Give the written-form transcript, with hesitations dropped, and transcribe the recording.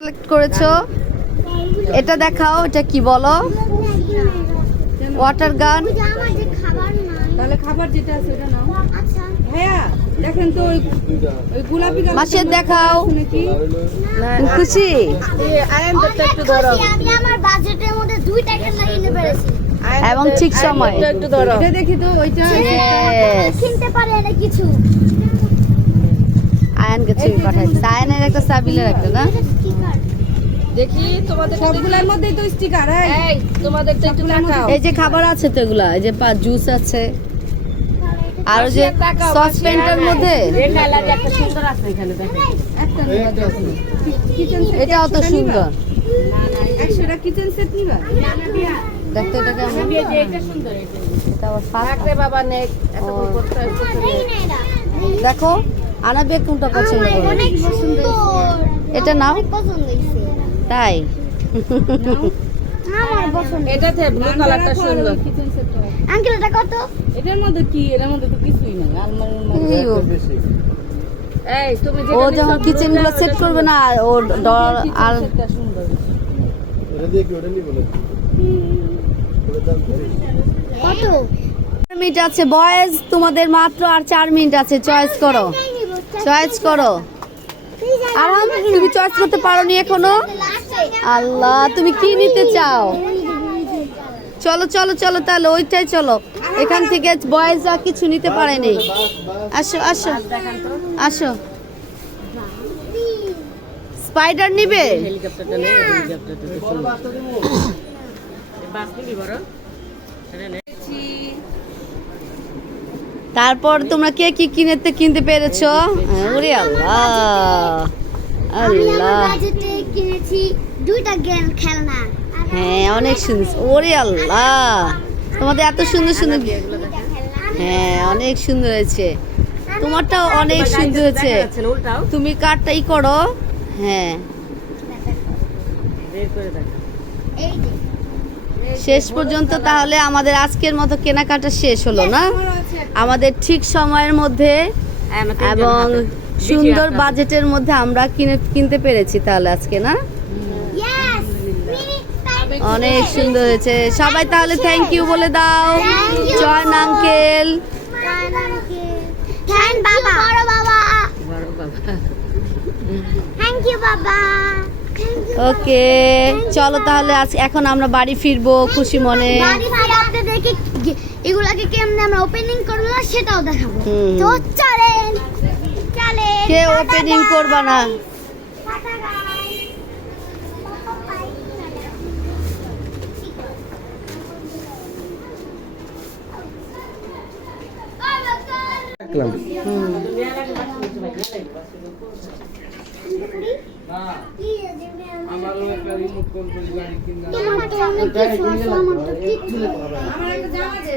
Select করেছো, এটা দেখাও, এটা কি বলো? ওয়াটার গান। তাহলে খাবার যেটা আছে ওটা নাও। হ্যাঁ দেখেন তো ওই গোলাপি মাসের দেখাও। খুশি? একটু ধরো আমি আমার বাজেটের মধ্যে 2টা খেলনা কিনতে পেরেছি। এবং ঠিক সময়। একটু ধরো এটা দেখি তো ওইটা Yes. কিনতে পারে না কিছু। আয়ানকে ছবি পাঠাইছে। আয়ানের একটা সাবিলের একটা না? দেখি তোমাদের সবগুলোর মধ্যেই তো স্টিকার। এই তোমাদের তো একটু দেখাও। এই যে খাবার আছে তো এগুলা, এই যে জুস আছে আর ওই যে সসপেনটার মধ্যে এই কালারটা একটা সুন্দর আছে এখানে দেখেন। একটা নিবা দাও কিচেন সেট। এটাও তো সুন্দর। না না 100টা কিচেন সেট নিবা। না না দিয়া দেখতে এটা কেমন? এটা সুন্দর এটা। এটা আবার ফাস্ট। থাকবে বাবা নেক এত করতে হয় দেখো আনাবে কোনটা পছন্দ করে? অনেক সুন্দর। এটা নাও। অনেক পছন্দ হইছে। তাই আমার পছন্দ। এটাতে ব্লু কালারটা সুন্দর কিচেন সেটটা। আঙ্কেল এটা কত? এটার মধ্যে কি এর মধ্যে তো কিছুই নাই আলমারির মধ্যে। এই ও। এই তুমি ও যেটা যখন কিচেন গুলো সেট করবে না ও আর সেটটা সুন্দর। কত? 4 মিনিট আছে বয়েজ, তোমাদের মাত্র আর 4 মিনিট আছে। চয়েস করো, চয়েস করো। আরাম, তুমি চয়েস করতে পারোনি এখনো? আল্লাহ, তুমি কি নিতে চাও? চলো চলো চলো, তাহলে ওইটাই চলো। এখান থেকে বয়েজরা কিছু নিতে পারেনি। আসো আসো আসো। স্পাইডার নিবে? হেলিকপ্টারটা নেই হেলিকপ্টারটা তো সুন্দর। বাস নিবি বড়? তারপর তোমরা কে কি কিনতে পেরেছো? ওরে আল্লাহ আমি আমার আল্লাহ, বাজেটে কিনেছি 2টা গেম খেলনা। হ্যাঁ অনেক সুন্দর। ওরে আল্লাহ, তোমাদের এত সুন্দর সুন্দর। হ্যাঁ অনেক সুন্দর হয়েছে, তোমারটাও অনেক সুন্দর হয়েছে। উল্টাও তুমি কার্ডটাই করো। হ্যাঁ বের করে দেখা। এই যে শেষ পর্যন্ত তাহলে আমাদের আজকের মতো কেনাকাটা শেষ হলো না? আমাদের ঠিক সময়ের মধ্যে এবং সুন্দর বাজেটের মধ্যে আমরা কিনতে পেরেছি তাহলে আজকে না? ইয়েস অনেক সুন্দর হয়েছে। সবাই তাহলে থ্যাংক ইউ বলে দাও। Join uncle. থ্যাংক বাবা বড় বাবা বড় বাবা থ্যাংক ইউ বাবা। ওকে চলো তাহলে এখন আমরা বাড়ি ফিরবো খুশি মনে। বাড়ি ফিরে আপনাদেরকে এগুলাকে কেমনে আমরা ওপেনিং করবো সেটাও দেখাবো। হুম। তো চলেন চলেন। কে ওপেনিং করবা না? Tata guys। আমারও একটা রিমোট কন্ট্রোল গাড়ি কিনা তোমার তো অনেক কিছু আছে, আমার তো কিচ্ছু নেই। আমার একটা জামা দে।